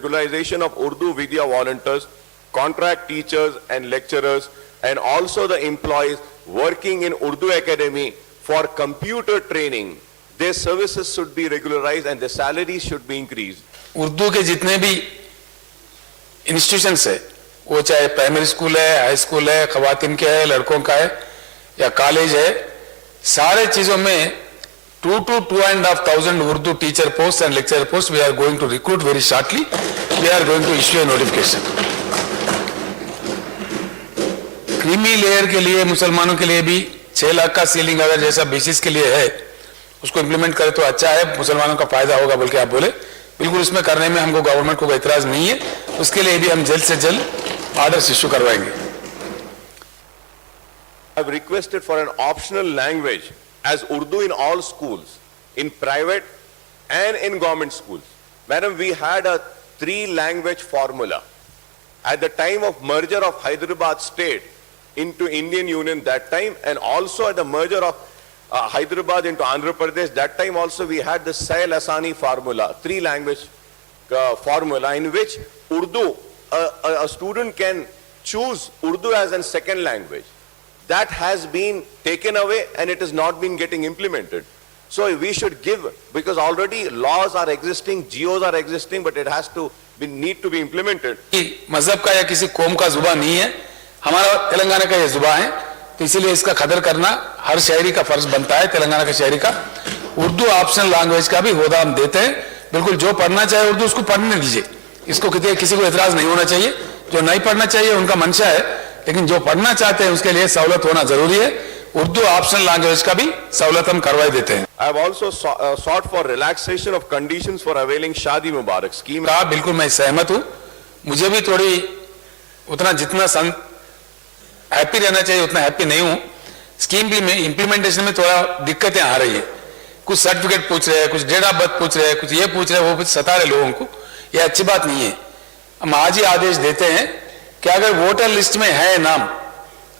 regularization of Urdu Vidya volunteers, contract teachers and lecturers, and also the employees working in Urdu Academy for computer training. Their services should be regularized and their salaries should be increased. Urdu के जितने भी इंस्टीट्यूशंस है, वो चाहे primary school है, high school है, खवातीन के है, लड़कों का है या कॉलेज है, सारे चीजों में 2 to 2,500 Urdu teacher posts and lecturer posts we are going to recruit very shortly. We are going to issue a notification. Creamy layer के लिए मुसलमानों के लिए भी 6 लाख का सीलिंग अगर जैसा बेसिस के लिए है, उसको इंप्लीमेंट करे तो अच्छा है, मुसलमानों का फायदा होगा बोल के आप बोले, बिल्कुल उसमें करने में हमको गवर्नमेंट को कोई इतराज नहीं है, उसके लिए भी हम जल्द से जल्द ऑर्डर्स इश्यू करवाएंगे। I have requested for an optional language as Urdu in all schools, in private and in government schools. Madam, we had a 3-language formula. At the time of merger of Hyderabad state into Indian Union that time, and also at the merger of Hyderabad into Andhra Pradesh, that time also we had the Sai Lasani formula, 3-language formula, in which Urdu, a student can choose Urdu as a second language. That has been taken away and it has not been getting implemented. So we should give, because already laws are existing, GOs are existing, but it has to need to be implemented. मजहब का या किसी कौम का जुबान नहीं है, हमारा तेलंगाना का ये जुबान है, तो इसीलिए इसका कदर करना हर शहरी का फर्ज बनता है। तेलंगाना के शहरी का उर्दू ऑप्शनल लैंग्वेज का भी होदा हम देते हैं। बिल्कुल जो पढ़ना चाहे उर्दू उसको पढ़ने दीजिए, इसको किसी को एतराज नहीं होना चाहिए। जो नहीं पढ़ना चाहिए उनका मंशा है, लेकिन जो पढ़ना चाहते हैं उसके लिए सहूलत होना जरूरी है। उर्दू ऑप्शनल लैंग्वेज का भी सहूलत हम करवा देते हैं। I have also sought for relaxation of conditions for availing शादी मुबारक स्कीम। बिल्कुल मैं सहमत हूँ, मुझे भी थोड़ी उतना जितना हैप्पी रहना चाहिए उतना हैप्पी नहीं हूँ। स्कीम भी में इंप्लीमेंटेशन में थोड़ा दिक्कतें आ रही है, कुछ सर्टिफिकेट पूछ रहे हैं, कुछ डेट ऑफ बर्थ पूछ रहे हैं, कुछ ये पूछ रहे हैं, वो कुछ सता रहे लोगों को, ये अच्छी बात नहीं है। हम आज ही आदेश देते हैं कि अगर वोटर लिस्ट में है नाम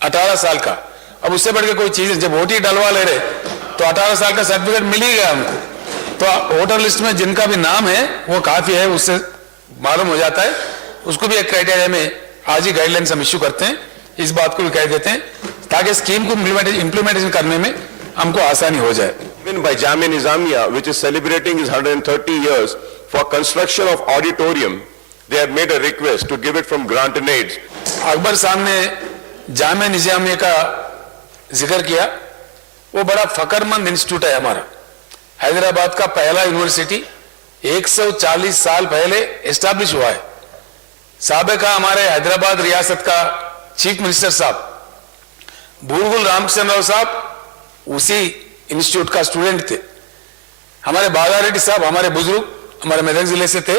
18 साल का, अब उससे बढ़ के कोई चीज, जब वोट ही डलवा ले रहे तो 18 साल का सर्टिफिकेट मिल ही गया हमको, तो वोटर लिस्ट में जिनका भी नाम है वो काफी है, उससे मालूम हो जाता है। उसको भी एक क्राइटेरिया में आज ही गाइडलाइंस हम इश्यू करते हैं, इस बात को भी कह देते हैं ताकि स्कीम को इंप्लीमेंटेशन करने में हमको आसानी हो जाए। By Jamia Nizamia, which is celebrating its 130 years for construction of auditorium, they have made a request to give it from grant and aids. Akbar साहब ने जामिया निजामिया का जिक्र किया, वो बड़ा फकरमंद इंस्टीट्यूट है हमारा, हैदराबाद का पहला यूनिवर्सिटी 140 साल पहले एस्टैब्लिश हुआ है। साबिका हमारे हैदराबाद रियासत का चीफ मिनिस्टर साहब भूरगुल रामचंद्र राव साहब उसी इंस्टीट्यूट का स्टूडेंट थे। हमारे बागा रेड्डी साहब हमारे बुजुर्ग हमारे मेदक जिले से थे,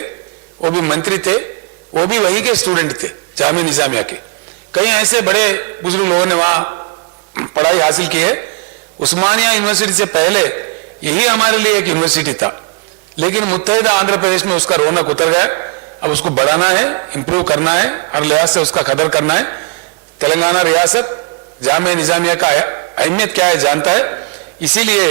वो भी मंत्री थे, वो भी वहीं के स्टूडेंट थे जामिया निजामिया के। कई ऐसे बड़े बुजुर्ग लोगों ने वहां पढ़ाई हासिल की है। उस्मानिया यूनिवर्सिटी से पहले यही हमारे लिए एक यूनिवर्सिटी था, लेकिन मुत्तहिदा आंध्र प्रदेश में उसका रौनक उतर गया। अब उसको बढ़ाना है, इंप्रूव करना है, हर लिहाज से उसका कदर करना है। तेलंगाना रियासत जामिया निजामिया का अहमियत क्या है जानता है, इसीलिए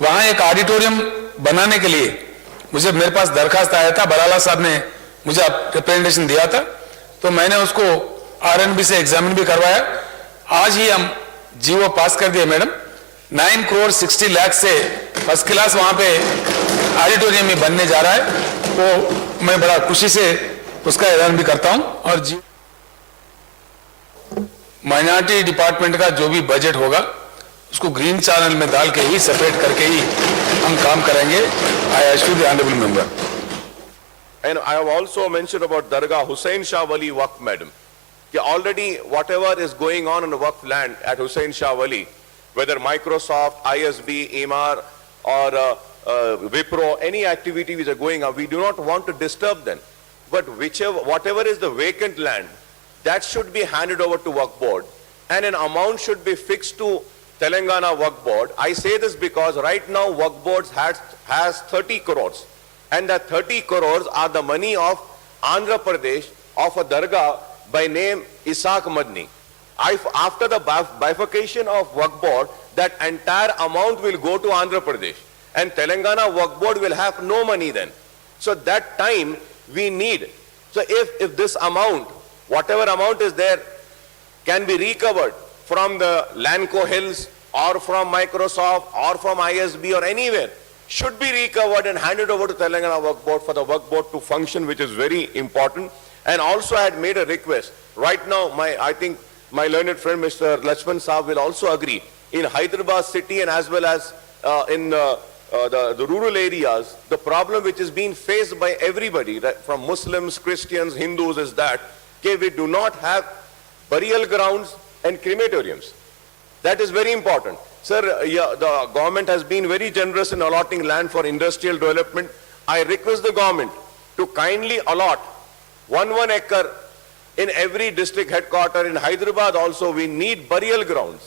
वहां एक ऑडिटोरियम बनाने के लिए मेरे पास दरखास्त आया था, बराला साहब ने मुझे रिप्रेजेंटेशन दिया था, तो मैंने उसको RNB से एग्जामिन भी करवाया। आज ही हम जीओ पास कर दिए मैडम, 9 करोड़ 60 लाख से फर्स्ट क्लास वहां पे ऑडिटोरियम में बनने जा रहा है, तो मैं बड़ा खुशी से उसका ऐलान भी करता हूं। और माइनॉरिटी डिपार्टमेंट का जो भी बजट होगा उसको ग्रीन चैनल में डाल के ही सेपरेट करके ही हम काम करेंगे। I assure the honourable member. And I have also mentioned about Dargah Hussain Shah Wali Waqf, madam. Already whatever is going on in the Waqf land at Hussain Shah Wali, whether Microsoft, ISB, EMR or Wipro, any activity which are going on, we do not want to disturb them. But whatever is the vacant land, that should be handed over to Waqf Board, and an amount should be fixed to Telangana Waqf Board. I say this because right now Waqf Board has 30 crores, and that 30 crores are the money of Andhra Pradesh of a dargah by name Ishaq Madni. After the bifurcation of Waqf Board, that entire amount will go to Andhra Pradesh, and Telangana Waqf Board will have no money then. So that time we need So if this amount, whatever amount is there, can be recovered from the Lanco Hills or from Microsoft or from ISB or anywhere, should be recovered and handed over to Telangana Work Board for the Work Board to function, which is very important. And also I had made a request. Right now, I think my learned friend Mr. Lachman Saab will also agree. In Hyderabad city and as well as in the rural areas, the problem which is being faced by everybody, right, from Muslims, Christians, Hindus, is that okay, we do not have burial grounds and crematoriums. That is very important. Sir, yeah, the government has been very generous in allotting land for industrial development. I request the government to kindly allot 1 acre in every district headquarter. In Hyderabad also, we need burial grounds.